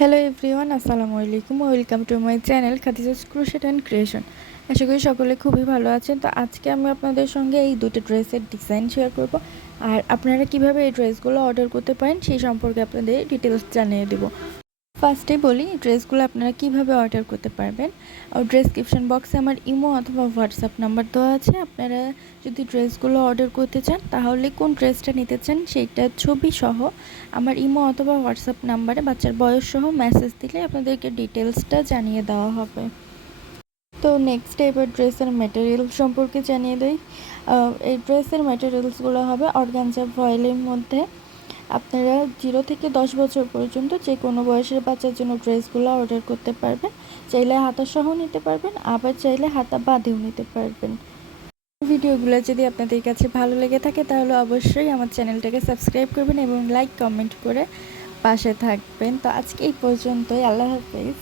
Hello everyone, আসসালামু আলাইকুম। Welcome to my channel Khadija's crochet and creation. আশা করি সকলে খুবই ভালো আছেন। তো আজকে আমি আপনাদের সঙ্গে এই দুটো ড্রেসের ডিজাইন শেয়ার করব, আর আপনারা কিভাবে এই ড্রেসগুলো অর্ডার করতে পারেন সেই সম্পর্কে আপনাদের ডিটেলস জানিয়ে দেবো। ফার্স্টে বলি ড্রেসগুলো আপনারা কিভাবে অর্ডার করতে পারবেন। ডেসক্রিপশন বক্সে আমার ইমো অথবা হোয়াটসঅ্যাপ নাম্বার দেওয়া আছে। আপনারা যদি ড্রেসগুলো অর্ডার করতে চান তাহলে কোন ড্রেসটা নিতে চান সেইটা ছবি সহ আমার ইমো অথবা হোয়াটসঅ্যাপ নাম্বারে বাচ্চার বয়স সহ মেসেজ দিলে আপনাদেরকে ডিটেলসটা জানিয়ে দেওয়া হবে। তো নেক্সট এবার ড্রেসের ম্যাটেরিয়াল সম্পর্কে জানিয়ে দিই। এই ড্রেসের ম্যাটেরিয়ালসগুলো হবে অর্গানজা ভয়েলের মধ্যে। আপনারা 0 থেকে 10 বছর পর্যন্ত যে কোনো বয়সের বাচ্চার জন্য ড্রেসগুলো অর্ডার করতে পারবেন। চাইলে হাতা সহ নিতে পারবেন, আবার চাইলে হাতা বাদেও নিতে পারবেন। ভিডিওগুলো যদি আপনাদের কাছে ভালো লেগে থাকে তাহলে অবশ্যই আমার চ্যানেলটাকে সাবস্ক্রাইব করবেন এবং লাইক কমেন্ট করে পাশে থাকবেন। তো আজকে এই পর্যন্তই। আল্লাহ হাফেজ।